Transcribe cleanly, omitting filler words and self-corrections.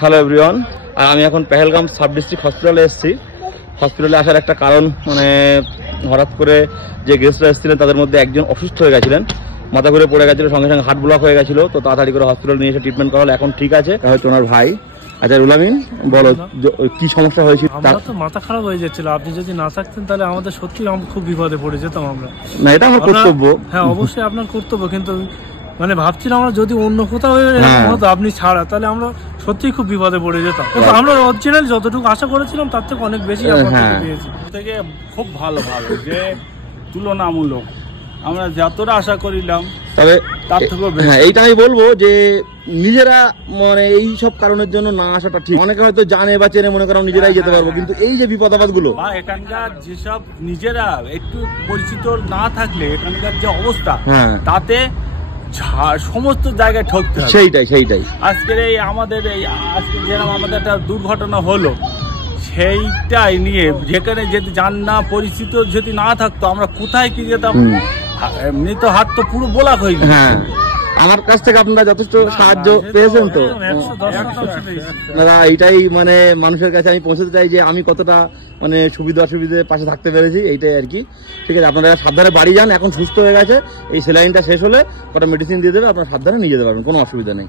Hello everyone, আর আমি এখন Pahalgam sub district হসপিটালে এসেছি। হসপিটালে আসার একটা কারণ, মানে হঠাৎ করে যে গেস্টরা এসেছিলেন তাদের মধ্যে একজন অসুস্থ হয়ে গেছিলেন, মাথা ঘুরে পড়ে গেছিল, সঙ্গে সঙ্গে হার্ট ব্লক হয়ে গেছিল। তো তাড়াতাড়ি করে হসপিটালে নিয়ে এসে ট্রিটমেন্ট করা হলো, এখন ঠিক আছে। হয়তো ওনার ভাই। আচ্ছা রুলামিন, বলো কি সমস্যা হয়েছিল? আমার তো মাথা খারাপ হয়ে যাচ্ছিল, আপনি যদি না থাকতেন তাহলে আমাদের সত্যি খুব বিপদে পড়ে যেতাম আমরা। না, এটা আমার কর্তব্য। হ্যাঁ অবশ্যই আপনার কর্তব্য, কিন্তু মানে ভাবছিলাম আমরা যদি অন্য কোথাও হতো আপনি ছাড়া, তাহলে আমরা সত্যিই খুব বিপদে পড়ে যেতাম। কিন্তু আমরা অরিজিনাল যতটুকু আশা করেছিলাম তার থেকে অনেক বেশি পেয়েছি। থেকে খুব ভালোভাবে যে তুলনামূলক আমরা যতটা আশা করিলাম তবে তার থেকেও বেশি। এইটা আমি বলবো যে নিজেরা মানে এই সব কারণের জন্য না আসাটা ঠিক। অনেকে হয়তো জানে বা চেনে মনে করেন নিজেরাই যেতে পারবো, কিন্তু এই যে বিপদাবাদ গুলো বা এখানকার যেসব নিজেরা একটু পরিচিত না থাকলে এখানকার যে অবস্থা, তাতে সমস্ত জায়গায় ঠকতে হবে। সেইটাই আজকের এই আমাদের আজকে যেরকম আমাদের একটা দুর্ঘটনা হলো, সেইটাই নিয়ে যেখানে যদি জান না পরিচিত যদি না থাকতো আমরা কোথায় কি যেতাম। এমনি তো হাত তো পুরো ব্লক হয়ে গেছে। আমার কাছ থেকে আপনারা যথেষ্ট সাহায্য পেয়েছেন। তো দাদা এইটাই মানে মানুষের কাছে আমি পৌঁছতে চাই যে আমি কতটা মানে সুবিধা অসুবিধে পাশে থাকতে পেরেছি, এইটাই আর কি। ঠিক আছে, আপনারা সাবধানে বাড়ি যান, এখন সুস্থ হয়ে গেছে। এই সেলাইনটা শেষ হলে কটা মেডিসিন দিয়ে দেবে, আপনারা সাবধানে নিয়ে যেতে পারবেন, কোনো অসুবিধা নেই।